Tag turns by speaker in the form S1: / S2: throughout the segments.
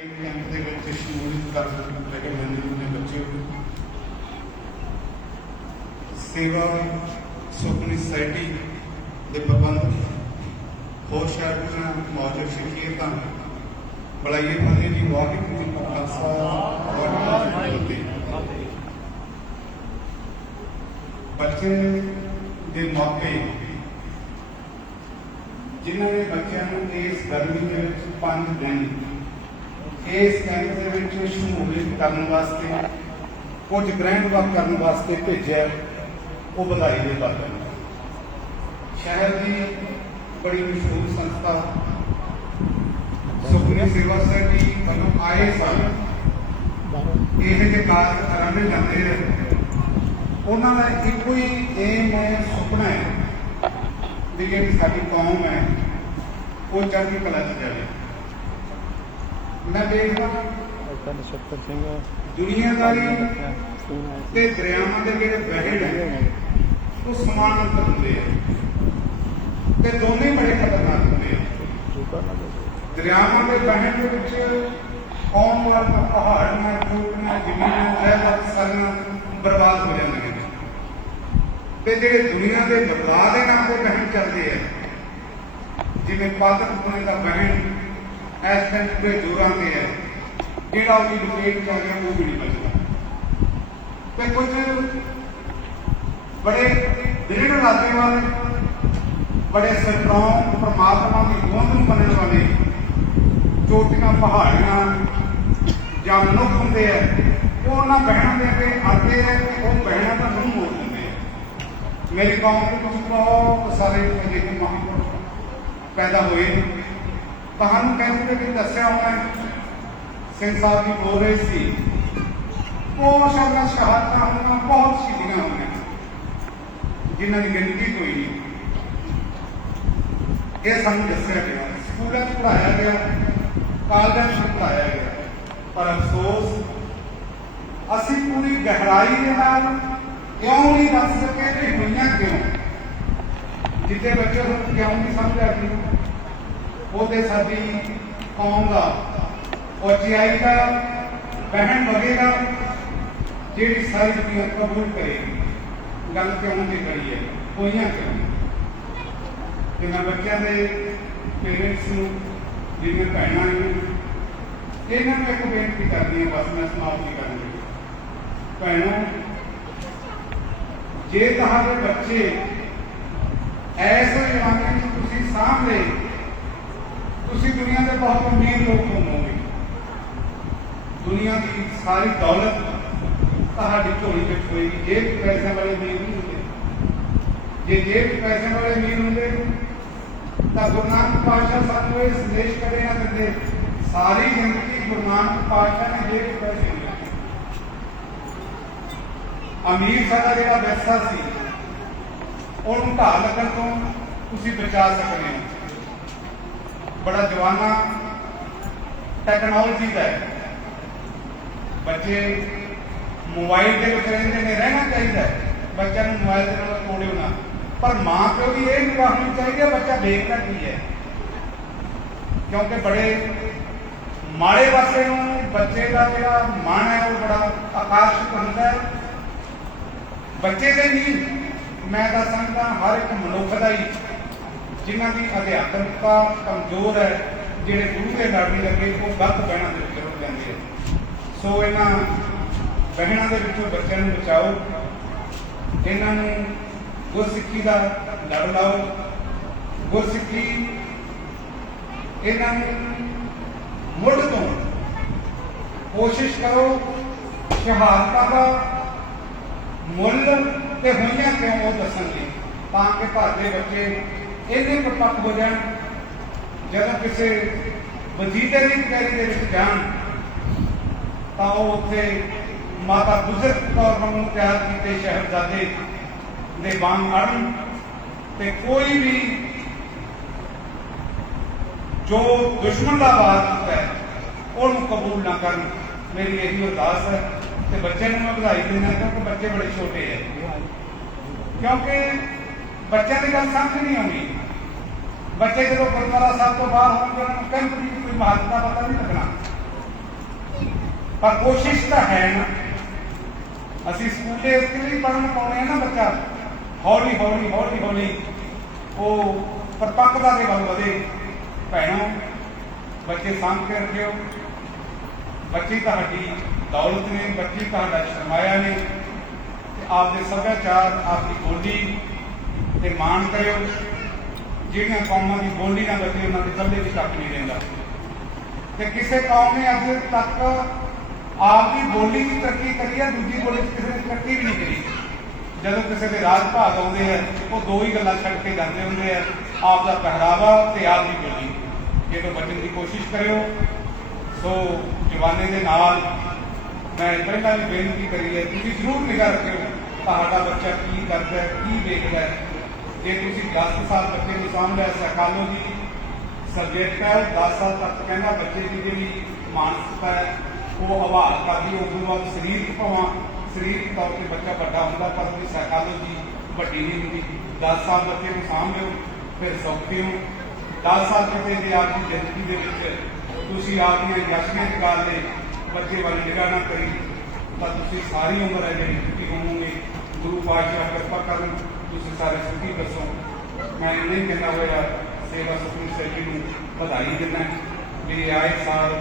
S1: Camp ਦੇ ਵਿੱਚ ਸ਼ਮੂਲੀਅਤ ਕਰਨ ਲੈ ਕੇ ਮੈਨੂੰ ਨੇ ਬੱਚੇ ਸੇਵਾ ਸੁਖਨੀ ਸੋਸਾਇਟੀ ਦੇ ਪ੍ਰਬੰਧਕ ਹੋਸ਼ਿਆਰਪੁਰ ਮੌਜੂਦ ਸ਼ਖੀਅਤਾਂ ਬਲਾਈਏ ਫਤਿਹ ਜੀ, ਵਾਹਿਗੁਰੂ ਜੀ ਕਾ ਖਾਲਸਾ, ਵਾਹਿਗੁਰੂ ਜੀ ਬੱਚੇ ਦੇ ਮੌਕੇ, ਜਿਨ੍ਹਾਂ ਨੇ ਬੱਚਿਆਂ ਨੂੰ ਇਸ ਗਰਮੀ ਦੇ ਵਿੱਚ ਪੰਜ ਦਿਨ ਇਸ ਕੈਂਪ ਦੇ ਵਿੱਚ ਸ਼ਮੂਲੀਅਤ ਕਰਨ ਵਾਸਤੇ, ਕੁਝ ਗ੍ਰੈਂਡ ਵਰਕ ਕਰਨ ਵਾਸਤੇ ਭੇਜਿਆ ਉਹ ਵਧਾਈ ਦੇ ਪਾਤਰ ਸ਼ਹਿਰ ਦੀ ਬੜੀ ਮਸ਼ਹੂਰ ਸੰਸਥਾ ਸੁਖਨੀ ਸੇਵਾ ਸੋਸਾਇਟੀ ਵੱਲੋਂ ਆਏ ਸਨ ਇਹ ਜਿਹੇ ਕਾਰਜ ਕਰਾਂਦੇ ਜਾਂਦੇ ਆ ਉਹਨਾਂ ਦਾ ਇੱਕੋ ਹੀ ਏਮ ਹੈ, ਸੁਪਨਾ ਹੈ ਵੀ ਜਿਹੜੀ ਸਾਡੀ ਕੌਮ ਹੈ, ਉਹ ਚੜ੍ਹਦੀ ਕਲਾ 'ਚ ਜਾਵੇ। ਮੈਂ ਦੇਖਦਾ
S2: ਤਾਂ ਨਛੱਤਰ ਸਿੰਘ
S1: ਦੁਨੀਆਦਾਰੀ ਤੇ ਦਰਿਆਵਾਂ ਦੇ ਜਿਹੜੇ ਬਹਿੜ ਹੈ ਉਹ ਸਮਾਨ ਅੰਤਰ ਹੁੰਦੇ ਆ। ਤੇ ਦੋਨੇ ਬੜੇ ਖਤਰਨਾਕ ਹੁੰਦੇ ਆ।
S2: ਨਾ
S1: ਦਰਿਆਵਾਂ ਦੇ ਬਹਿਣ ਦੇ ਵਿੱਚ ਕੌਮ ਵਾਲਾ ਪਹਾੜੀਆਂ ਟੁੱਟੀਆਂ ਜ਼ਮੀਨਾਂ ਰਹਿਤ ਸਾਰੀਆਂ ਬਰਬਾਦ ਹੋ ਜਾਂਦੀਆਂ ਨੇ। ਤੇ ਜਿਹੜੇ ਦੁਨੀਆ ਦੇ ਬਰਬਾਦ ਦੇ ਨਾਮ ਤੇ ਬਹਿਣ ਚੱਲਦੇ ਆ ਜਿਵੇਂ ਪਾਤਕ ਪੁਣੇ ਦਾ ਬਹਿਣ ਇਸ ਟਾਈਮ ਤੇ ਜੋਰਾਂ ਤੇ ਹੈ। ਜਿਹੜਾ ਉਹਦੀ ਲਪੇਟ ਚ ਆ ਉਹ ਵੀ ਨਹੀਂ ਬਚਦਾ। ਤੇ ਕੁਝ ਬੜੇ ਦ੍ਰਿੜ ਇਰਾਦੇ ਵਾਲੇ, ਬੜੇ ਸਟਰੋਂਗ ਪ੍ਰਮਾਤਮਾ ਦੀ ਗੋਦ ਨੂੰ ਮੰਨਣ ਵਾਲੇ ਚੋਟੀਆਂ, ਪਹਾੜੀਆਂ ਜਾਂ ਮਨੁੱਖ ਹੁੰਦੇ ਆ, ਉਹ ਉਹਨਾਂ ਬਹਿਣਾਂ ਦੇ ਅੱਗੇ ਆਦੇ ਹੈ ਤੇ ਉਹ ਬਹਿਣਾ ਤਾਂ ਨੂੰ ਮੋੜ ਦਿੰਦੇ ਆ। ਮੇਰੀ ਕੌਮ ਦੇ ਤੁਸੀਂ ਬਹੁਤ ਸਾਰੇ ਅਜਿਹੇ ਮਹਾਂਪੁਰਖ ਪੈਦਾ ਹੋਏ। ਤੁਹਾਨੂੰ ਕਹਿੰਦੇ ਕਿ ਦੱਸਿਆ ਹੋਣਾ ਸਿੰਘ ਸਾਹਿਬ ਜੀ ਬੋਲ ਰਹੇ ਸੀ, ਬਹੁਤ ਸਾਰੀਆਂ ਸ਼ਹਾਦਤਾਂ ਹੋਈਆਂ, ਬਹੁਤ ਸ਼ਹੀਦੀਆਂ ਹੋਈਆਂ, ਜਿਨ੍ਹਾਂ ਦੀ ਗਿਣਤੀ ਕੋਈ ਨਹੀਂ ਇਹ ਸਾਨੂੰ ਦੱਸਿਆ ਗਿਆ, ਸਕੂਲਾਂ 'ਚ ਪੜਾਇਆ ਗਿਆ, ਕਾਲਜਾਂ 'ਚ ਪੜਾਇਆ ਗਿਆ, ਪਰ ਅਫਸੋਸ, ਅਸੀਂ ਪੂਰੀ ਗਹਿਰਾਈ ਦੇ ਨਾਲ ਕਿਉਂ ਨਹੀਂ ਦੱਸ ਸਕੇ ਕਿ ਹੋਈਆਂ ਕਿਉਂ? ਜਿੱਤੇ ਬੱਚੇ ਨੂੰ ਕਿਉਂ ਨਹੀਂ ਸਮਝ ਆਈ ਉਹਦੇ ਸਾਡੀ ਕੌਮ ਦਾ ਉਚਾਈ ਦਾ ਬਹਿਣ ਵਗੇਗਾ ਜਿਹੜੀ ਸਾਰੀ ਦੁਨੀਆ ਕਬੂਲ ਕਰੇਗੀ ਗੱਲ ਕਿਉਂ ਨਹੀਂ ਕਰੀ ਹੈ, ਹੋਈਆਂ ਕਿਉਂ? ਤੇ ਮੈਂ ਬੱਚਿਆਂ ਦੇ ਪੇਰੈਂਟਸ ਨੂੰ, ਜਿਹੜੀਆਂ ਭੈਣਾਂ ਨੂੰ, ਇਹਨਾਂ ਨੂੰ ਇੱਕ ਬੇਨਤੀ ਕਰਦੀ ਹਾਂ, ਬਸ ਮੈਂ ਸਮਾਪਤੀ ਕਰਾਂਗੀ ਭੈਣੋ, ਜੇ ਤੁਹਾਡੇ ਬੱਚੇ ਐਸੇ ਜਮਾਨੇ ਨੂੰ ਤੁਸੀਂ ਸਾਹਮਣੇ ਤੁਸੀਂ ਦੁਨੀਆ ਦੇ ਬਹੁਤ ਅਮੀਰ ਲੋਕ ਹੋਵੋਗੇ ਦੁਨੀਆ ਦੀ ਸਾਰੀ ਦੌਲਤ ਤੁਹਾਡੀ ਝੋਲੀ ਵਿੱਚ ਹੋਏਗੀ ਜੇਬ 'ਚ ਪੈਸੇ ਵਾਲੇ ਅਮੀਰ ਨਹੀਂ ਹੁੰਦੇ ਜੇ ਜੇਬ 'ਚ ਪੈਸੇ ਵਾਲੇ ਅਮੀਰ ਹੁੰਦੇ ਤਾਂ ਗੁਰੂ ਨਾਨਕ ਪਾਤਸ਼ਾਹ ਸਾਨੂੰ ਇਹ ਸੰਦੇਸ਼ ਕਰੇ ਨਾ ਦਿੰਦੇ ਸਾਰੀ ਜ਼ਿੰਦਗੀ ਗੁਰੂ ਨਾਨਕ ਪਾਤਸ਼ਾਹ ਨੇ ਜੇਬ 'ਚ ਪੈਸੇ ਨਹੀਂ ਰੱਖੇ ਅਮੀਰ ਸਾਡਾ ਜਿਹੜਾ ਵਿਰਸਾ ਸੀ ਉਹਨੂੰ ਢਾਹ ਲੱਗਣ ਤੋਂ ਤੁਸੀਂ ਬਚਾ ਸਕਦੇ ਹੋ ਬੜਾ ਜਵਾਨਾ ਟੈਕਨੋਲੋਜੀ ਦਾ ਹੈ। ਬੱਚੇ ਮੋਬਾਈਲ ਦੇ ਵਿੱਚ ਰਹਿੰਦੇ ਨੇ ਰਹਿਣਾ ਚਾਹੀਦਾ ਬੱਚਿਆਂ ਨੂੰ ਮੋਬਾਈਲ ਦੇ ਨਾਲ ਤੋੜਿਓ ਨਾ। ਪਰ ਮਾਂ ਪਿਓ ਦੀ ਇਹ ਨਿਗਾਹ ਹੋਣੀ ਚਾਹੀਦੀ ਹੈ, ਬੱਚਾ ਦੇਖਦਾ ਕੀ ਹੈ। ਕਿਉਂਕਿ ਬੜੇ ਮਾੜੇ ਪਾਸੇ ਨੂੰ ਬੱਚੇ ਦਾ ਜਿਹੜਾ ਮਨ ਹੈ, ਉਹ ਬੜਾ ਆਕਰਸ਼ਿਤ ਹੁੰਦਾ ਹੈ। ਬੱਚੇ ਦੇ ਨਹੀਂ, ਮੈਂ ਤਾਂ ਸਮਝਦਾ ਹਰ ਇੱਕ ਮਨੁੱਖ ਦਾ ਹੀ ਜਿਨ੍ਹਾਂ ਦੀ ਅਧਿਆਤਮਿਕਤਾ ਕਮਜ਼ੋਰ ਹੈ, ਜਿਹੜੇ ਗੁਰੂ ਦੇ ਲੜ ਨਹੀਂ ਲੱਗੇ, ਉਹ ਗਲਤ ਬਹਿਣਾ ਦੇ ਵਿੱਚ ਜਾਂਦੇ ਆ। ਸੋ ਇਹਨਾਂ ਬਹਿਣਾ ਦੇ ਵਿੱਚੋਂ ਬੱਚਿਆਂ ਨੂੰ ਬਚਾਓ, ਇਹਨਾਂ ਨੂੰ ਗੁਰਸਿੱਖੀ ਦਾ ਲੜ ਲਾਓ, ਗੁਰਸਿੱਖੀ ਇਹਨਾਂ ਨੂੰ ਮੁੱਢ ਤੋਂ ਕੋਸ਼ਿਸ਼ ਕਰੋ, ਸ਼ਹਾਦਤਾਂ ਦਾ ਮੁੱਲ ਤੇ ਹੋਈਆਂ ਕਿਉਂ ਉਹ ਦੱਸਣ ਲਈ, ਤਾਂ ਕਿ ਭਾਰਤ ਦੇ ਬੱਚੇ ਇਹਦੇ ਪ੍ਰਪੱਕ ਹੋ ਜਾਣ, ਜਦੋਂ ਕਿਸੇ ਵਜੀਦੇ ਦੀ ਤਿਆਰੀ ਦੇ ਵਿੱਚ ਜਾਣ, ਤਾਂ ਉਹ ਉੱਥੇ ਮਾਤਾ ਗੁਜਰ ਕੌਰ ਨੂੰ ਤਿਆਰ ਕੀਤੇ ਸ਼ਹਿਬਜ਼ਾਦੇ ਦੇ ਵਾਂਗ ਅੜਨ ਤੇ ਕੋਈ ਵੀ ਜੋ ਦੁਸ਼ਮਣ ਦਾ ਵਾਰ ਕੀਤਾ ਹੈ, ਉਹਨੂੰ ਕਬੂਲ ਨਾ ਕਰਨ। ਮੇਰੀ ਇਹੀ ਅਰਦਾਸ ਹੈ ਤੇ ਬੱਚੇ ਨੂੰ ਮੈਂ ਵਧਾਈ ਦੇਣਾ ਕਿਉਂਕਿ ਬੱਚੇ ਬੜੇ ਛੋਟੇ ਹੈ। ਕਿਉਂਕਿ ਬੱਚਿਆਂ ਦੀ ਗੱਲ ਸਮਝ ਨਹੀਂ ਆਉਂਦੀ। ਬੱਚੇ ਜਦੋਂ ਗੁਰਦੁਆਰਾ ਸਾਹਿਬ ਤੋਂ ਬਾਹਰ ਹੋਣਗੇ, ਉਹਨਾਂ ਨੂੰ ਕਈ ਤਰੀਕ ਕੋਈ ਮਹੱਤਤਾ ਪਤਾ ਨਹੀਂ ਲੱਗਣਾ। ਪਰ ਕੋਸ਼ਿਸ਼ ਤਾਂ ਹੈ ਨਾ। ਅਸੀਂ ਸਕੂਲੇ ਇਸ ਲਈ ਪੜ੍ਹਨ ਪਾਉਣੇ ਆ ਨਾ ਬੱਚਾ। ਹੌਲੀ ਹੌਲੀ ਹੌਲੀ ਹੌਲੀ ਉਹ ਪਰਪੱਕਤਾ ਦੇ ਵੱਲ ਵਧੇ। ਭੈਣੋ, ਬੱਚੇ ਸਾਂਭ ਕੇ ਰੱਖਿਓ। ਬੱਚੇ ਤੁਹਾਡੀ ਦੌਲਤ ਨੇ, ਬੱਚੇ ਤੁਹਾਡਾ ਸਰਮਾਇਆ ਨੇ। ਤੇ ਆਪਦੇ ਸੱਭਿਆਚਾਰ, ਆਪਦੀ ਬੋਲੀ ਤੇ ਮਾਣ ਕਰਿਓ। ਜਿਹੜੀਆਂ ਕੌਮਾਂ ਦੀ ਬੋਲੀ ਨਾ ਬਚੀ ਉਹਨਾਂ ਦੇ ਕੱਲੇ ਵੀ ਤੱਕ ਨਹੀਂ ਰਹਿੰਦਾ। ਤੇ ਕਿਸੇ ਕੌਮ ਨੇ ਅੱਜ ਤੱਕ ਆਪਦੀ ਬੋਲੀ ਦੀ ਤਰੱਕੀ ਕਰੀ ਹੈ ਦੂਜੀ ਬੋਲੀ 'ਚ ਕਿਸੇ ਨੇ ਤਰੱਕੀ ਵੀ ਨਹੀਂ ਕਰੀ। ਜਦੋਂ ਕਿਸੇ ਦੇ ਰਾਜ ਭਾਗ ਆਉਂਦੇ ਆ, ਉਹ ਦੋ ਹੀ ਗੱਲਾਂ ਛੱਡ ਕੇ ਜਾਂਦੇ ਹੁੰਦੇ ਆ, ਆਪ ਦਾ ਪਹਿਰਾਵਾ ਤੇ ਆਪ ਦੀ ਬੋਲੀ। ਇਹ ਤੋਂ ਬਚਣ ਦੀ ਕੋਸ਼ਿਸ਼ ਕਰਿਓ, ਸੋ ਜਵਾਨੇ ਦੇ ਨਾਲ ਮੈਂ ਪਹਿਲਾਂ ਵੀ ਬੇਨਤੀ ਕਰੀ ਹੈ, ਤੁਸੀਂ ਜ਼ਰੂਰ ਨਿਗਾਹ ਰੱਖਿਓ, ਤੁਹਾਡਾ ਬੱਚਾ ਕੀ ਕਰਦਾ ਹੈ, ਕੀ ਵੇਖਦਾ ਹੈ। ਜੇ ਤੁਸੀਂ 10 ਸਾਲ ਬੱਚੇ ਨੂੰ ਸਾਂਭ ਲਿਆ ਸਿਖਾਲੋ ਜੀ। ਸਬਜੈਕਟ ਹੈ 10 ਸਾਲ ਤੱਕ ਕਹਿੰਦਾ ਬੱਚੇ ਦੀ ਜਿਹੜੀ ਮਾਨਸਿਕਤਾ ਹੈ, ਉਹ ਹਵਾਲ ਕਰਦੀ, ਉਸ ਤੋਂ ਬਾਅਦ ਸਰੀਰਕ ਭਾਵਾਂ, ਸਰੀਰਕ ਤੌਰ ਤੇ ਬੱਚਾ ਵੱਡਾ ਹੁੰਦਾ, ਪਰ ਉਹਦੀ ਸਾਈਕੋਲੋਜੀ ਵੱਡੀ ਨਹੀਂ ਹੁੰਦੀ। 10 ਸਾਲ ਬੱਚੇ ਨੂੰ ਸਾਂਭ ਲਿਓ, ਫਿਰ ਸੌਖੇ ਹੋ। 10 ਸਾਲ ਕਿਤੇ ਜੇ ਆਪਣੀ ਜ਼ਿੰਦਗੀ ਦੇ ਵਿੱਚ ਤੁਸੀਂ ਆਪ ਦੀਆਂ ਯਸ਼ੀਆਂ ਜਗਾ ਦੇ ਬੱਚੇ ਵੱਲ ਨਿਗਾਹ ਨਾ ਕਰੀ, ਤਾਂ ਤੁਸੀਂ ਸਾਰੀ ਉਮਰ ਹੈ ਜਿਹੜੀ ਦੁਖੀ ਹੋਵੋਗੇ। ਗੁਰੂ ਪਾਤਸ਼ਾਹ ਕਿਰਪਾ ਕਰਨ। ਤੁਸੀਂ ਸਾਰੇ ਸੁਖੀ ਦੱਸੋ। ਮੈਂ ਇਹ ਕਹਿੰਦਾ ਹੋਇਆ, ਸੇਵਾ ਸੁਖੀ ਸੈਜੀ ਨੂੰ ਵਧਾਈ ਦਿੰਦਾ ਵੀ ਆਏ ਸਾਲ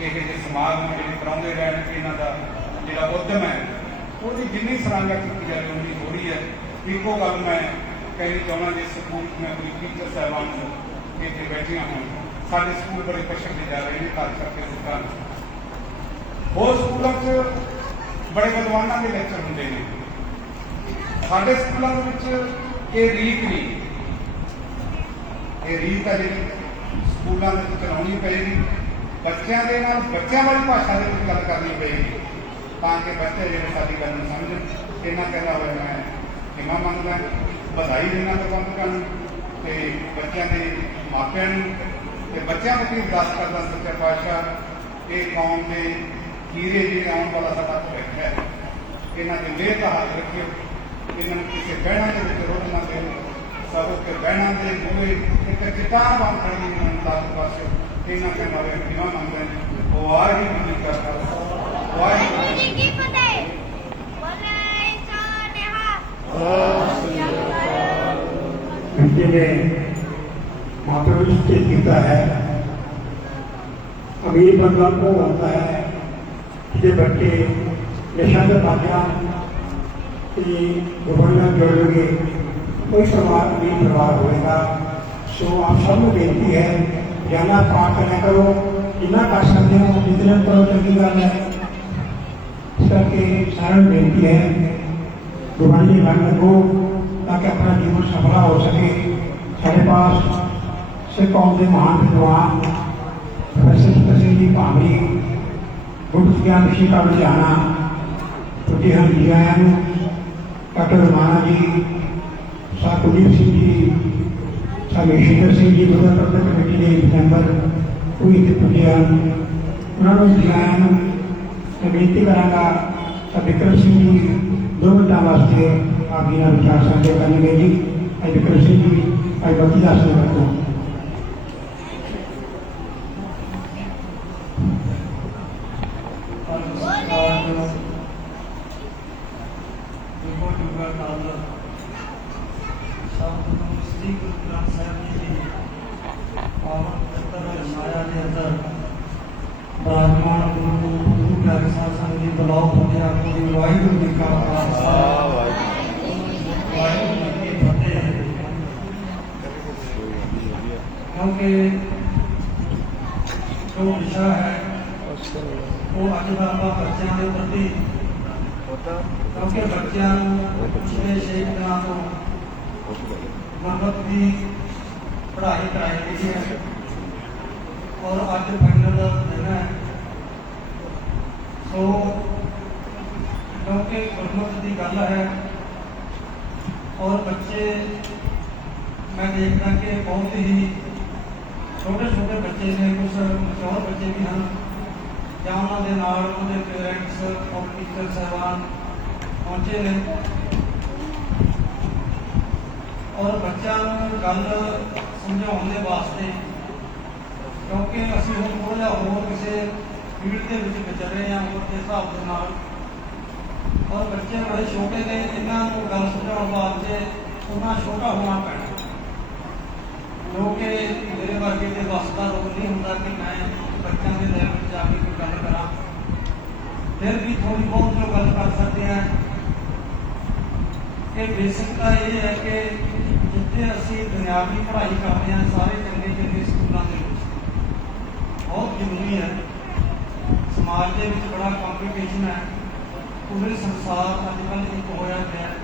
S1: ਇਹ ਜਿਹੇ ਸਮਾਗਮ ਜਿਹੜੇ ਕਰਾਉਂਦੇ ਰਹਿਣ, ਇਹਨਾਂ ਦਾ ਜਿਹੜਾ ਉਦਮ ਹੈ, ਉਹਦੀ ਜਿੰਨੀ ਸਰਾਂਗਾ ਕੀਤੀ ਜਾਵੇ, ਉਨੀ ਹੋ ਰਹੀ ਹੈ। ਇੱਕੋ ਗੱਲ ਮੈਂ ਕਹਿਣੀ ਚਾਹੁੰਦਾ, ਜੇ ਸਕੂਲ ਮੈਂ ਕੋਈ ਟੀਚਰ ਸਾਹਿਬਾਨ ਨੂੰ ਇੱਥੇ ਬੈਠੀਆਂ ਹੋਣ, ਸਾਡੇ ਸਕੂਲ ਬੜੇ ਪਛੜਦੇ ਜਾ ਰਹੇ ਨੇ ਖਾਸ ਕਰਕੇ ਸਰਕਾਰ ਹੋਰ ਸਕੂਲਾਂ 'ਚ ਬੜੇ ਵਿਦਵਾਨਾਂ ਦੇ ਲੈਕਚਰ ਹੁੰਦੇ ਨੇ। ਸਾਡੇ ਸਕੂਲਾਂ ਦੇ ਵਿੱਚ ਇਹ ਰੀਤ ਨਹੀਂ ਇਹ ਰੀਤ ਹੈ ਜਿਹੜੀ ਸਕੂਲਾਂ ਦੇ ਵਿੱਚ ਚਲਾਉਣੀ ਪਏਗੀ। ਬੱਚਿਆਂ ਦੇ ਨਾਲ ਬੱਚਿਆਂ ਵਾਲੀ ਭਾਸ਼ਾ ਦੇ ਵਿੱਚ ਗੱਲ ਕਰਨੀ ਪਏਗੀ, ਤਾਂ ਕਿ ਬੱਚੇ ਜਿਹੜੇ ਸਾਡੀ ਗੱਲ ਨੂੰ ਸਮਝਣ। ਇਹਨਾਂ ਕਹਿੰਦਾ ਹੋਇਆ ਮੈਂ ਹਿਮਾ ਮੰਗਦਾ, ਵਧਾਈ ਦੇਣਾ ਪ੍ਰਬੰਧਕਾਂ ਨੂੰ ਤੇ ਬੱਚਿਆਂ ਦੇ ਮਾਪਿਆਂ ਨੂੰ। ਤੇ ਬੱਚਿਆਂ ਨੂੰ ਵੀ ਅਰਦਾਸ ਕਰਦਾ ਸੱਚਾ ਪਾਤਸ਼ਾਹ, ਇਹ ਕੌਮ ਦੇ ਹੀਰੇ ਜਿਹੜੇ ਆਉਣ ਵਾਲਾ ਸਾਡਾ ਭਵਿੱਖ ਹੈ। ਇਹਨਾਂ ਦੇ ਮਿਹਰ ਦਾ ਹੱਥ ਰੱਖਿਓ। کہ من کسی گہنا रोड मां ಸಾಧಕ ಗಣಾಂದ್ರೆ ಮೂವಿ ಇಕ್ಕ ಕಿತಾಬ್ ಅಂತ ಹೇಳಿದಂತ ಭಾಷೆ ಏನ ಕನ್ನಡ ಇಮಾಮ್ ಅಂದ್ರೆ ವಾಹಿ ಮುನಿಕರ್
S3: ವಾಹಿ ಮುನಿಕಿ ಪತೆ ವಲೈ ಸಾನೆಹ بچے
S4: نے وہاں پہ بھی اسٹیج کیتا ہے اب یہ بندہ وہ ہوتا ہے کہ بچے نشہ کا ਕਿ ਗੁਰੂ ਨਾਲ ਜੁੜੋਗੇ ਕੋਈ ਸਵਾਲ ਨਹੀਂ ਪ੍ਰਭਾਵ ਹੋਏਗਾ ਸੋ ਆਪ ਸਭ ਨੂੰ ਬੇਨਤੀ ਹੈ, ਜਾਨਾ ਪਾਠ ਨਾ ਕਰੋ, ਜਿੰਨਾ ਕਰ ਸਕਦੇ ਹੋ, ਜਿੰਨਾ ਕਰੋ, ਚੰਗੀ ਗੱਲ ਹੈ। ਇਸ ਕਰਕੇ ਸਾਰਿਆਂ ਨੂੰ ਬੇਨਤੀ ਹੈ ਗੁਰਬਾਣੀ ਨਾਲ ਲੱਗੋ ਤਾਂ ਕਿ ਆਪਣਾ ਜੀਵਨ ਸਫਲਾ ਹੋ ਸਕੇ। ਸਾਡੇ ਪਾਸ ਸਿੱਖ ਕੌਮ ਦੇ ਮਹਾਨ ਵਿਦਵਾਨ ਪ੍ਰੋਫੈਸਰ ਸਿੰਘ ਜੀ ਭਾਮਰੀ ਗੁਰੂ ਗਿਆਨ ਸ਼ਿਕਾ ਲੁਧਿਆਣਾ ਪ੍ਰਤੀ ਹਮ ਜੀ ਆਇਆਂ ਨੂੰ ਡਾਕਟਰ ਰਮਾਨਾ ਜੀ ਸਾਕੁਦੀਪ ਸਿੰਘ ਜੀ ਸਾਮੇਸ਼ਿੰਦਰ ਸਿੰਘ ਜੀ ਬੁੱਧਾ ਪ੍ਰਬੰਧ ਕਮੇਟੀ ਦੇ ਮੈਂਬਰ, ਕੋਈ ਤੇ ਪੁੱਜਿਆ ਉਹਨਾਂ ਨੂੰ ਧਿਆਨ ਤੇ ਬੇਨਤੀ ਕਰਾਂਗਾ ਤਾਂ ਵਿਕਰਮ ਸਿੰਘ ਜੀ, ਦੋਵੇਂ ਤਾਂ ਵਾਸਤੇ ਆਪ ਜੀ ਨਾਲ ਵਿਚਾਰ ਸਾਂਝੇ ਕਰਨਗੇ ਜੀ। ਅੱਜ ਵਿਕਰਮ ਸਿੰਘ ਜੀ, ਅੱਜ ਬੱਤੀ
S5: ਦਾਸ ਨੂੰ ਕਰਦਾ ਸਾਹਿਬ ਸੰਗਤ ਜੀ ਬਲਾਉ ਪੁੱਜਿਆ ਕੋਈ ਵਾਹਿਗੁਰੂ ਜੀ ਕਾ ਖਾਲਸਾ ਵਾਹਿਗੁਰੂ ਜੀ ਕੀ ਫਤਿਹ ਕਿਉਂਕਿ ਜੋ ਵਿਸ਼ਾ ਹੈ ਉਹ ਅੱਜ ਦਾ ਆਪਾਂ ਬੱਚਿਆਂ ਦੇ ਪ੍ਰਤੀ ਕਿਉਂਕਿ ਬੱਚਿਆਂ ਨੂੰ ਪਿਛਲੇ ਛੇ ਦਿਨਾਂ ਤੋਂ ਗੁਰਮਤ ਦੀ ਪੜ੍ਹਾਈ ਕਰਾਈ ਗਈ ਹੈ ਔਰ ਅੱਜ ਫਾਈਨਲ ਦਿਨ ਹੈ ਸੋ, ਕਿਉਂਕਿ ਗੁਰਮਤ ਦੀ ਗੱਲ ਹੈ ਔਰ ਬੱਚੇ, ਮੈਂ ਦੇਖਦਾ ਕਿ ਬਹੁਤ ਹੀ ਛੋਟੇ ਛੋਟੇ ਬੱਚੇ ਨੇ ਕੁਝ ਮਚੌਰ ਬੱਚੇ ਵੀ ਹਨ, ਜਾਂ ਉਹਨਾਂ ਦੇ ਨਾਲ ਉਹਨਾਂ ਦੇ ਪੇਰੈਂਟਸ ਔਰ ਟੀਚਰ ਸਾਹਿਬਾਨ ਪਹੁੰਚੇ ਨੇ। ਔਰ ਬੱਚਿਆਂ ਨੂੰ ਗੱਲ ਸਮਝਾਉਣ ਦੇ ਵਾਸਤੇ, ਕਿਉਂਕਿ ਅਸੀਂ ਹੁਣ ਥੋੜ੍ਹਾ ਹੋਰ ਕਿਸੇ ਫੀਲਡ ਦੇ ਵਿੱਚ ਵਿਚਰ ਰਹੇ ਹਾਂ ਉਮਰ ਦੇ ਹਿਸਾਬ ਦੇ ਨਾਲ। ਔਰ ਬੱਚੇ ਬੜੇ ਛੋਟੇ ਨੇ, ਇਹਨਾਂ ਨੂੰ ਗੱਲ ਸਮਝਾਉਣ ਵਾਸਤੇ ਉਹਨਾਂ ਛੋਟਾ ਹੋਣਾ ਪੈਣਾ। ਜੋ ਕਿ ਮੇਰੇ ਵਰਗੇ ਦੇ ਵੱਸ ਦਾ ਰੋਲ ਨਹੀਂ ਹੁੰਦਾ ਕਿ ਮੈਂ ਬੱਚਿਆਂ ਦੇ ਲੈਵਲ ਜਾ ਕੇ ਕੋਈ ਗੱਲ ਕਰਾਂ। ਫਿਰ ਵੀ ਥੋੜੀ ਬਹੁਤ ਜੋ ਗੱਲ ਕਰ ਸਕਦੇ ਹਾਂ ਕਿ ਬੇਸਿਕ ਤਾਂ ਇਹ ਹੈ ਕਿ ਜਿੱਥੇ ਅਸੀਂ ਦੁਨਿਆਵੀ ਪੜ੍ਹਾਈ ਕਰਦੇ ਹਾਂ, ਸਾਰੇ ਚੰਗੇ ਚੰਗੇ ਸਕੂਲਾਂ ਦੇ ਵਿੱਚ। ਬਹੁਤ ਜ਼ਰੂਰੀ ਹੈ। ਸਮਾਜ ਦੇ ਵਿੱਚ ਬੜਾ ਕੰਪੀਟੀਸ਼ਨ ਹੈ। ਪੂਰੇ ਸੰਸਾਰ ਅੱਜ ਕੱਲ੍ਹ ਇੱਕ ਹੋਇਆ ਪਿਆ ਹੈ।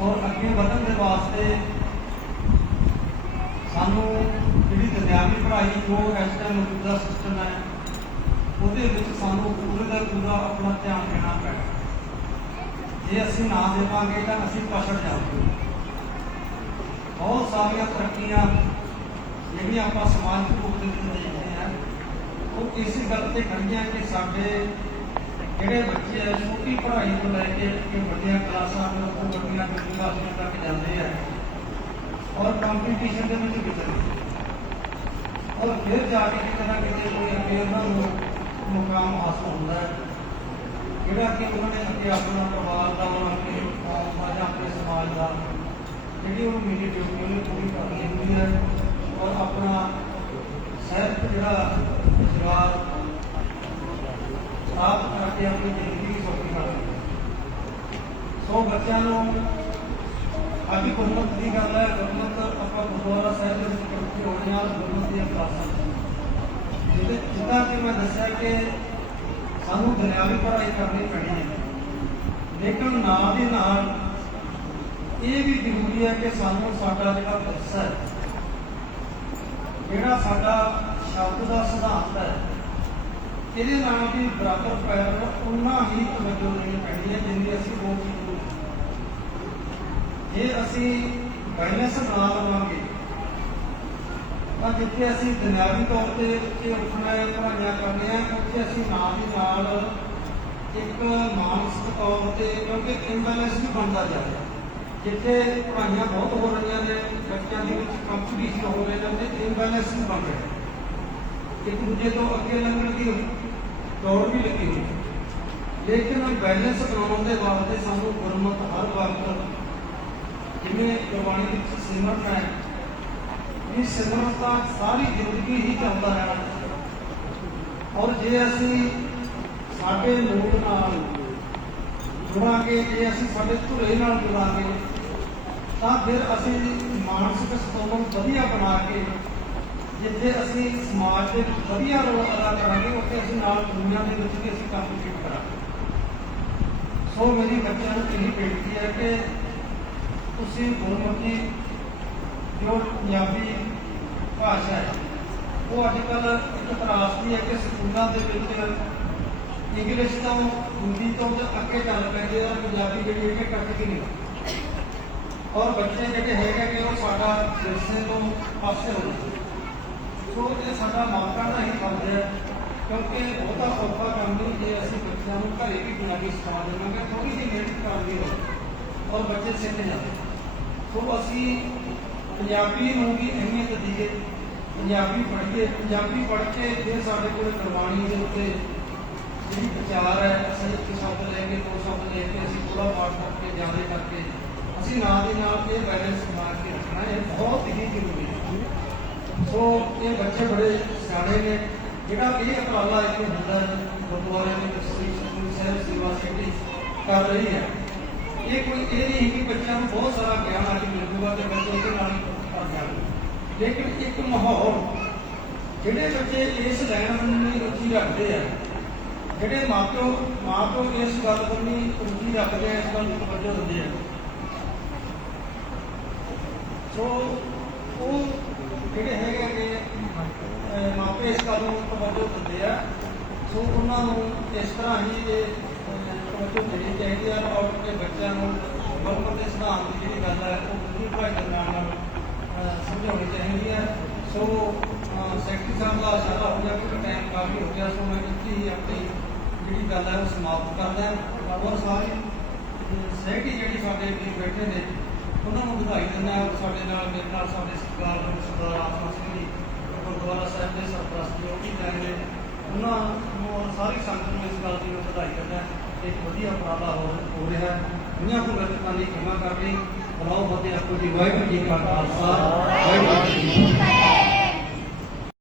S5: ਔਰ ਅੱਗੇ ਵਧਣ ਦੇ ਵਾਸਤੇ ਸਾਨੂੰ ਜਿਹੜੀ ਦੁਨਿਆਵੀ ਪੜ੍ਹਾਈ, ਜੋ ਇਸ ਟਾਈਮ ਮੌਜੂਦਾ ਸਿਸਟਮ ਹੈ, ਉਹਦੇ ਵਿੱਚ ਸਾਨੂੰ ਪੂਰੇ ਦਾ ਪੂਰਾ ਆਪਣਾ ਧਿਆਨ ਦੇਣਾ ਪੈਣਾ ਜੇ ਅਸੀਂ ਨਾ ਦੇਵਾਂਗੇ ਤਾਂ ਅਸੀਂ ਪਛੜ ਜਾਵਾਂਗੇ। ਬਹੁਤ ਸਾਰੀਆਂ ਤਰੱਕੀਆਂ ਜਿਹੜੀਆਂ ਆਪਾਂ ਸਮਾਜ ਰੂਪ ਦੇ ਵਿੱਚ ਦੇਖਦੇ ਉਹ ਇਸੇ ਗੱਲ ਤੇ ਖੜੀਆਂ ਕਿ ਸਾਡੇ ਜਿਹੜੇ ਬੱਚੇ ਆ, ਛੋਟੀ ਪੜ੍ਹਾਈ ਤੋਂ ਲੈ ਕੇ ਕਿ ਵੱਡੀਆਂ ਕਲਾਸਾਂ ਤੋਂ ਵੱਡੀਆਂ ਯੂਨੀਵਰਸਿਟੀਆਂ ਤੱਕ ਜਾਂਦੇ ਆ। ਔਰ ਕੰਪੀਟੀਸ਼ਨ ਦੇ ਵਿੱਚ ਵਿਚਰਦੇ ਔਰ ਫਿਰ ਜਾ ਕੇ ਕਿਤੇ ਨਾ ਕਿਤੇ ਕੋਈ ਅੱਗੇ ਉਹਨਾਂ ਨੂੰ ਮੁਕਾਮ ਹਾਸਲ ਹੁੰਦਾ ਹੈ। ਜਿਹੜਾ ਕਿ ਉਹਨਾਂ ਨੇ ਅੱਗੇ ਆਪਣਾ ਪਰਿਵਾਰ ਦਾ, ਉਹਨਾਂ ਆਪਣੇ ਕੌਮ ਦਾ ਜਾਂ ਆਪਣੇ ਸਮਾਜ ਦਾ, ਜਿਹੜੀ ਉਹ ਮੇਰੀ ਡਿਊਟੀ ਉਹਨੇ ਪੂਰੀ ਕਰਨੀ ਹੁੰਦੀ ਹੈ। ਔਰ ਆਪਣਾ ਸਹਿਤ ਜਿਹੜਾ ਰੁਜ਼ਗਾਰ ਪ੍ਰਾਪਤ ਕਰਕੇ ਆਪਣੀ ਜ਼ਿੰਦਗੀ ਸੌਖੀ ਕਰਨੀ ਸੋ ਬੱਚਿਆਂ ਨੂੰ ਅੱਜ ਗੁਰਮਤ ਦੀ ਗੱਲ ਹੈ, ਗੁਰਮਤ ਆਪਾਂ ਗੁਰਦੁਆਰਾ ਸਾਹਿਬ ਦੇ ਵਿੱਚ ਇਕੱਠੇ ਹੋਏ ਹਾਂ ਗੁਰਮਤ ਦੀਆਂ ਕਲਾਸਾਂ ਜਿਹਦੇ ਜਿੱਦਾਂ ਕਿ ਮੈਂ ਦੱਸਿਆ ਕਿ ਸਾਨੂੰ ਦੁਨਿਆਵੀ ਪੜ੍ਹਾਈ ਕਰਨੀ ਪੈਣੀ ਹੈ। ਲੇਕਿਨ ਨਾਲ ਦੀ ਨਾਲ ਇਹ ਵੀ ਜ਼ਰੂਰੀ ਹੈ ਕਿ ਸਾਨੂੰ ਸਾਡਾ ਜਿਹੜਾ ਵਿਰਸਾ ਹੈ ਜਿਹੜਾ ਸਾਡਾ ਸ਼ਬਦ ਦਾ ਸਿਧਾਂਤ ਹੈ, ਇਹਦੇ ਨਾਲ ਵੀ ਬਰਾਬਰ ਪੈਰ ਉਨਾ ਹੀ ਤਵੱਜੋ ਦੇਣੀ ਪੈਣੀ ਹੈ ਜਿੰਨੀ ਅਸੀਂ ਹੋਰ ਚੀਜ਼ ਜੇ ਅਸੀਂ ਬੈਲੈਂਸ ਨਾ ਲਵਾਂਗੇ, ਤਾਂ ਜਿੱਥੇ ਅਸੀਂ ਦੁਨਿਆਵੀ ਤੌਰ ਤੇ ਉੱਤੇ ਉੱਠਣਾ ਹੈ, ਪੜ੍ਹਾਈਆਂ ਕਰਨੀਆਂ ਉੱਥੇ ਅਸੀਂ ਨਾਲ ਦੀ ਨਾਲ ਇੱਕ ਮਾਨਸਿਕ ਤੌਰ ਤੇ ਕਿਉਂਕਿ ਇੰਬੈਲੈਂਸ ਵੀ ਬਣਦਾ ਜਾ ਰਿਹਾ। ਜਿੱਥੇ ਪੜ੍ਹਾਈਆਂ ਬਹੁਤ ਹੋ ਰਹੀਆਂ ਨੇ, ਬੱਚਿਆਂ ਦੇ ਵਿੱਚ ਕੰਪੀਟੀਸ਼ਨ ਹੋ ਰਹੇ ਨੇ ਤੇ ਇੰਬੈਲੈਂਸ ਬਣ ਰਿਹਾ ਇੱਕ ਦੂਜੇ ਤੋਂ ਅੱਗੇ ਲੰਘਣ ਦੀ ਦੌੜ ਵੀ ਲੱਗੀ ਹੋਈ ਹੈ। ਲੇਕਿਨ ਬੈਲੈਂਸ ਬਣਾਉਣ ਦੇ ਵਾਸਤੇ ਸਾਨੂੰ ਗੁਰਮਤ ਹਰ ਵਕਤ ਜਿਵੇਂ ਗੁਰਬਾਣੀ ਵਿੱਚ ਸਿਮਰਨ ਹੈ, ਇਹ ਸਿਮਰਨ ਤਾਂ ਸਾਰੀ ਜ਼ਿੰਦਗੀ ਹੀ ਚੱਲਦਾ ਰਹਿਣਾ ਔਰ ਜੇ ਅਸੀਂ ਸਾਡੇ ਮੂਲ ਨਾਲ ਜੁੜਾਂਗੇ ਜੇ ਅਸੀਂ ਸਾਡੇ ਧੁਰੇ ਨਾਲ ਜੁੜਾਂਗੇ ਤਾਂ ਫਿਰ ਅਸੀਂ ਮਾਨਸਿਕ ਸੰਤੁਲਨ ਵਧੀਆ ਬਣਾ ਕੇ ਜਿੱਥੇ ਅਸੀਂ ਸਮਾਜ ਦੇ ਵਿੱਚ ਵਧੀਆ ਰੋਲ ਅਦਾ ਕਰਾਂਗੇ, ਉੱਥੇ ਅਸੀਂ ਨਾਲ ਦੁਨੀਆ ਦੇ ਵਿੱਚ ਵੀ ਅਸੀਂ ਕੰਪੀਟ ਕਰਾਂਗੇ। ਸੋ ਮੇਰੀ ਬੱਚਿਆਂ ਨੂੰ ਇਹੀ ਬੇਨਤੀ ਹੈ ਕਿ ਤੁਸੀਂ ਗੁਰਮੁਖੀ ਜੋ ਪੰਜਾਬੀ ਭਾਸ਼ਾ ਹੈ, ਉਹ ਅੱਜ ਕੱਲ ਇੱਕ ਤਰਾਸ ਦੀ ਹੈ ਕਿ ਸਕੂਲਾਂ ਦੇ ਵਿੱਚ ਇੰਗਲਿਸ਼ ਤੋਂ ਹਿੰਦੀ ਤੋਂ ਤੇ ਅੱਗੇ ਚੱਲ ਪੈਂਦੇ ਆ, ਪੰਜਾਬੀ ਜਿਹੜੀ ਹੈਗੀ ਕਿ ਕੇ ਨਹੀਂ ਔਰ ਬੱਚੇ ਜਿਹੜੇ ਹੈਗੇ ਕਿ ਉਹ ਸਾਡਾ ਵਿਰਸੇ ਤੋਂ ਪਾਸੇ ਹੋ ਜਾਂਦੇ ਸੋ ਇਹ ਸਾਡਾ ਮਾਪਿਆਂ ਦਾ ਹੀ ਫਰਜ਼ ਹੈ, ਕਿਉਂਕਿ ਬਹੁਤਾ ਸੌਖਾ ਕੰਮ ਨਹੀਂ ਜੇ ਅਸੀਂ ਬੱਚਿਆਂ ਨੂੰ ਘਰੇ ਵੀ ਪੰਜਾਬੀ ਸਿਖਾ ਦੇਵਾਂਗੇ ਥੋੜੀ ਜਿਹੀ ਮਿਹਨਤ ਕਰਨੀ ਹੈ ਔਰ ਬੱਚੇ ਸਿੱਖ ਜਾਂਦੇ ਸੋ ਅਸੀਂ ਪੰਜਾਬੀ ਨੂੰ ਵੀ ਅਹਿਮੀਅਤ ਦਈਏ, ਪੰਜਾਬੀ ਪੜ੍ਹੀਏ, ਪੰਜਾਬੀ ਪੜ੍ਹ ਕੇ ਜੇ ਸਾਡੇ ਕੋਲ ਗੁਰਬਾਣੀ ਦੇ ਉੱਤੇ ਜਿਹੜੀ ਵਿਚਾਰ ਹੈ, ਅਸੀਂ ਇੱਕ ਸ਼ਬਦ ਲੈ ਕੇ, ਦੋ ਸ਼ਬਦ ਲੈ ਕੇ, ਅਸੀਂ ਪੂਰਾ ਪਾਠ ਕਰਕੇ ਜਾਣੇ ਕਰਕੇ, ਅਸੀਂ ਨਾਲ ਦੀ ਨਾਲ ਇਹ ਬੈਲੈਂਸ ਬਣਾ ਕੇ ਰੱਖਣਾ, ਇਹ ਬਹੁਤ ਹੀ ਜ਼ਰੂਰੀ ਹੈ। ਸੋ ਇਹ ਬੱਚੇ ਬੜੇ ਸਿਆਣੇ ਨੇ। ਜਿਹੜਾ ਇਹ ਅਪਰਾਲਾ ਇੱਥੇ ਹੁੰਦਾ ਹੈ ਗੁਰਦੁਆਰੇ ਦੇ ਵਿੱਚ ਸ੍ਰੀ ਸਾਹਿਬ ਸੇਵਾ ਸੇਟੀ ਕਰ ਰਹੀ ਹੈ। ਇਹ ਕੋਈ, ਇਹ ਨਹੀਂ ਕਿ ਬੱਚਿਆਂ ਨੂੰ ਬਹੁਤ ਸਾਰਾ ਗਿਆਨ ਅੱਜ ਮਿਲੂਗਾ ਤੇ ਬੱਚੇ ਉਹਦੇ ਨਾਲ ਹੀ ਕਰ ਜਾਣਗੇ। ਲੇਕਿਨ ਇੱਕ ਮਾਹੌਲ, ਜਿਹੜੇ ਬੱਚੇ ਇਸ ਲੈਣ ਨੂੰ ਰੁਚੀ ਰੱਖਦੇ ਆ ਜਿਹੜੇ ਮਾਪਿਓ ਮਾਪਿਓ ਇਸ ਗੱਲ ਬੰਨੀ ਰੁਚੀ ਰੱਖਦੇ ਆ, ਇਸ ਗੱਲ ਨੂੰ ਤਵੱਜੋ ਦਿੰਦੇ ਆ। ਸੋ, ਉਹ ਜਿਹੜੇ ਹੈਗੇ ਕਿ ਮਾਪੇ ਇਸ ਗੱਲ ਨੂੰ ਤਵੱਜੋ ਦਿੰਦੇ ਆ। ਸੋ, ਉਹਨਾਂ ਨੂੰ ਇਸ ਤਰ੍ਹਾਂ ਹੀ ਇਹ ਤਵੱਜੋ ਦੇਣੀ ਚਾਹੀਦੀ ਹੈ ਔਰ ਆਪਣੇ ਬੱਚਿਆਂ ਨੂੰ ਗੁਰਮਤਿ ਦੇ ਸਿਧਾਂਤ ਦੀ ਜਿਹੜੀ ਗੱਲ ਹੈ ਉਹ ਪੂਰੀ ਪੜ੍ਹਾਈ ਦੇ ਨਾਲ ਸਮਝਾਉਣੀ ਚਾਹੀਦੀ ਹੈ ਸੋ ਸੈਕਟਰੀ ਸਾਹਿਬ ਦਾ ਇਸ਼ਾਰਾ ਹੋ ਗਿਆ ਕਿ ਟਾਈਮ ਕਾਫੀ ਹੋ ਗਿਆ ਸੋ ਮੈਂ ਇੱਥੇ ਹੀ ਆਪਣੀ ਜਿਹੜੀ ਗੱਲ ਹੈ, ਉਹ ਸਮਾਪਤ ਕਰਦਾ ਔਰ ਸਾਰੇ ਸਹਿਟੀ ਜਿਹੜੀ ਸਾਡੇ ਵੀਰ ਬੈਠੇ ਨੇ, ਉਹਨਾਂ ਨੂੰ ਵਧਾਈ ਦਿੰਦਾ ਹਾਂ ਸਾਡੇ ਨਾਲ ਮੇਰੇ ਨਾਲ ਸਾਡੇ ਸਰਕਾਰ ਦੇ ਸਰਦਾਰ ਆਤਮਾ ਸਿੰਘ ਜੀ, ਗੁਰਦੁਆਰਾ ਸਾਹਿਬ ਦੇ ਸਰਪ੍ਰਸਤ ਜੋ ਵੀ ਗਏ ਨੇ। ਉਹਨਾਂ ਨੂੰ ਔਰ ਸਾਰੀ ਸੰਗਤ ਨੂੰ ਇਸ ਗੱਲ ਦੀ ਮੈਂ ਵਧਾਈ ਦਿੰਦਾ ਇੱਕ ਵਧੀਆ ਉਪਰਾਲਾ ਹੋ ਰਿਹਾ ਹੈ ਦੁਨੀਆ ਤੋਂ ਗਲਤਾਂ ਦੀ ਖਿਮਾ ਕਰ ਲਈ, ਬਲਾਓ ਫਤਿਹ ਆਪੋ ਜੀ, ਵਾਹਿਗੁਰੂ ਜੀ ਕਾ ਖਾਲਸਾ, ਵਾਹਿਗੁਰੂ ਜੀ ਕੀ ਫਤਿਹ।